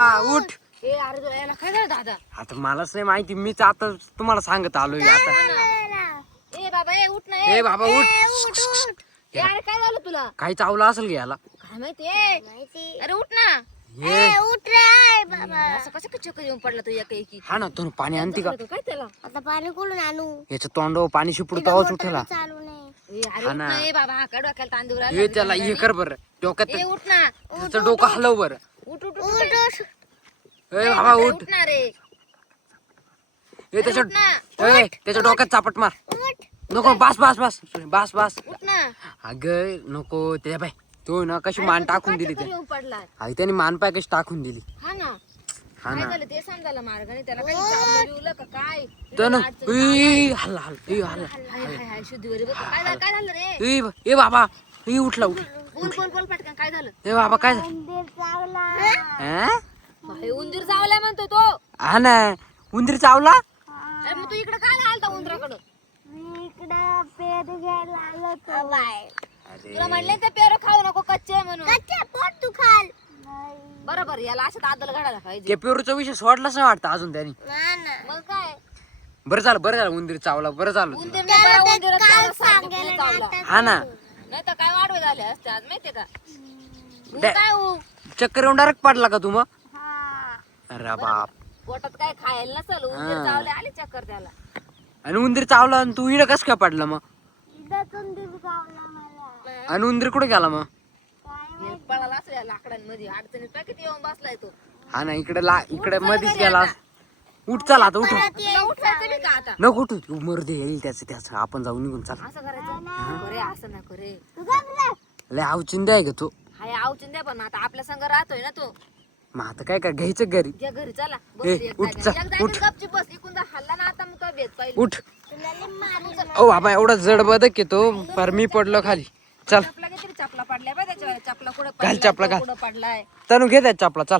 उठ. ए अरे तो याला काय झालं दादा? आता मलाच नाही माहिती, मीच आता तुम्हाला सांगत आलोय आता. ए बाबा ए उठ ना ए बाबा उठ. ए अरे काय झालं तुला? काही चावलं असेल की याला. काय माहिती अरे उठ ना. ये उठ रे बाबा. असं कसं चक्कर येऊन पडला तू एका एकी? हा ना, तू पाणी आणते का? काय त्याला? आता पाणी कुठून आणू? याच्या तोंडावर पाणी शिपडू तवाच उठला. चालू नाही. ए अरे उठ ना ए बाबा हा काय डोक्याला तांदूळ ये त्याला हे कर बरं डोक्यात. ए उठ ना. त्याचं डोकं हलव बरं. उठ उठ उठ. ए बाबा उठ. उठ ना रे. ए त्याच्या उठ ना. त्याच्या डोक्यात चापट मार. उठ. नको, बस बस बस बस बस. उठ ना. अगं नको ते बाय. तो ना कशी मान टाकून दिली चक्कर ते. येऊन पडला. आई त्याने मान पाय कशी टाकून दिली. हा ना. हा काय ना. झालं ते समजायला मार्गाने त्याला काही चावलं बिवलं का काय? तर ना अडचण- हल्ला हल्ला हाय हाय हाय शुद्धीवर बघ. काय झालं रे? ए बाबा ए उठला उठ. बोल पटकन काय झालं? ए बाबा काय झालं? उंदीर चावला. हा? हे उंदीर चावलाय म्हणतो तो. हा ना, उंदीर चावला. अरे मग तू इकडे काय आलता उंदराकडं? मी इकडं पेरू घ्यायला आलो होतो. तुला म्हणले तर पेरू खाऊ नको कच्चे आहे म्हणून. कच्चे पोट तू खाल. बरोबर याला असं दादल घालायला पाहिजे. ते पेरूचा विषय सोडलाच नाही वाटतं अजून त्यांनी. मग काय बरं झालं उंदीर चावला. बरं झालं तुला. उंदीर नाही बरं, उंदीरात चावला, सांगितलं चावला. हा ना, नाही तर काय वाढवे झाले असते आज माहितीये का? ऊ काय ऊ? चक्कर येऊन डायरेक्ट पडला का तू मग? हा. अरे बाप. पोटात काय खायला नसल उंदीर चावले आले चक्कर त्याला. आणि उंदीर चावला आणि तू इकडं कसं काय पडला मग? इथंच उंदीर चावला मला. आणि उंदीर कुठे गेला मग? काय हे पळाला असं या लाकडांमध्ये अडचणीत पॅकेट येऊन बसलाय तो. हा ना, इकडे मध्येच गेला. उठ चला आता उठ. तुला उठवायचं बी का आता? नको उठू, मर्द येईल त्याचं आपण जाऊन निघून चाल. असं करायचं नको रे, असं नको रे. तू गप रे. लय आवचिंद आहे ग तू. हाय आवचून द्या पण आता आपल्या संग राहतोय ना तो. मग आता काय काय घ्यायचं घरी. ज्या घरी चला बस ए, एक उठ, जागेवर. चल, एक जागेवर उठ. गपचूप बस. इकून जा हल्ला ना आता मग तो भेद पाहिजे. उठ. तुला लय मारू. ओ बाबा एवढा जड बदक येतो पर मी पडलो खाली. चल चपला किती चपला पडलाय बा त्याच्यावर. चपला कुठं घाल चपला, घाल. कुठं पडलाय. तनु घे त्या चपला चल.